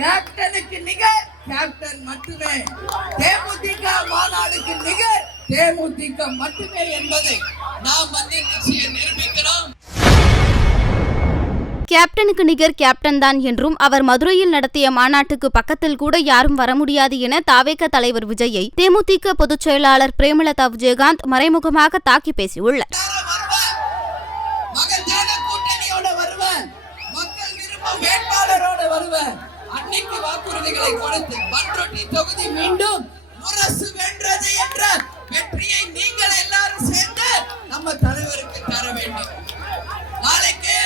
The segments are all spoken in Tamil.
கேப்டனுக்கு நிகர் கேப்டன் மட்டுமே. தேமுதிக மாநாடுக்கு நிகர் தேமுதிக மட்டுமே என்பதை நாம் நிச்சயம் நிரூபிக்கணும். கேப்டனுக்கு நிகர் கேப்டன் தான் என்றும் அவர் மதுரையில் நடத்திய மாநாட்டுக்கு பக்கத்தில் கூட யாரும் வர முடியாது என தாவேக தலைவர் விஜயை தேமுதிக பொதுச் செயலாளர் பிரேமலதா விஜயகாந்த் மறைமுகமாக தாக்கி பேசியுள்ளார். அன்னைக்கு வாக்குறுதிகளை கொடுத்து பண்ருட்டி தொகுதி மீண்டும் முரசு வென்றது என்ற வெற்றியை நீங்கள் எல்லாரும் சேர்ந்து நம்ம தலைவருக்கு தர வேண்டும். நாளைக்கு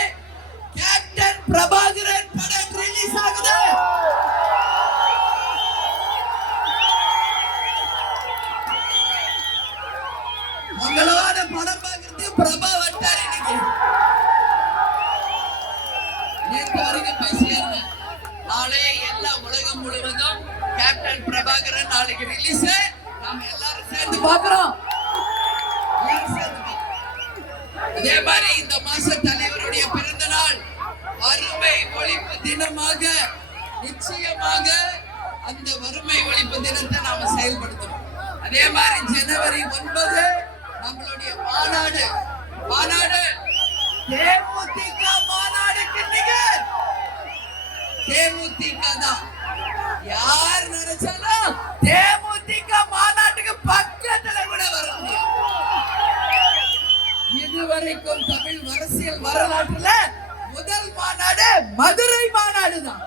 கேப்டன் பிரபாகரன் படம் ரிலீஸ் ஆகுது. உங்களோட படம் பார்க்கறது பிரபா வட்டார். இன்னைக்கு நேற்று வரைக்கும் பேசியாங்க. நாளை எல்லா உலகம் முழுவதும் கேப்டன் பிரபாகரன் நாளைக்கு ரிலீஸ். நாம எல்லாரும் சேர்ந்து பார்க்கிறோம். அதே மாதிரி இந்த மாச தலைவருடைய பிறந்த நாள் வறுமை ஒழிப்பு தினமாக நிச்சயமாக அந்த வறுமை ஒழிப்பு தினத்தை நாம செயல்படுத்தணும். அதே மாதிரி ஜனவரி 9 நம்மளுடைய மாநாடு தேமுதிக மாநாடுக்கு நிகர் தேமுதிக தான். யார் நினைச்சாலும் தேமுதிக மாநாட்டுக்கு பக்கத்துல கூட வர முடியும். இதுவரைக்கும் தமிழ் அரசியல் வரலாற்றுல முதல் மாநாடு மதுரை மாநாடு தான்.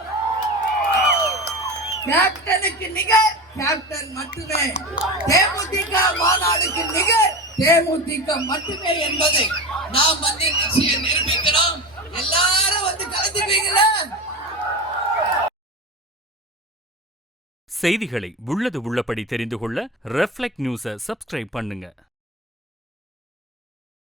கேப்டனுக்கு நிகர் கேப்டன் மட்டுமே. தேமுதிக மாநாடுக்கு நிகர் தேமுதிக மட்டுமே என்பதை நாம் நிச்சயம் நிரூபிக்கணும். எல்லாரும் வந்து கலந்துக்குவீங்களா? செய்திகளை உள்ளது உள்ளபடி தெரிந்து கொள்ள ரெஃப்ளெக்ட் நியூஸை சப்ஸ்கிரைப் பண்ணுங்க.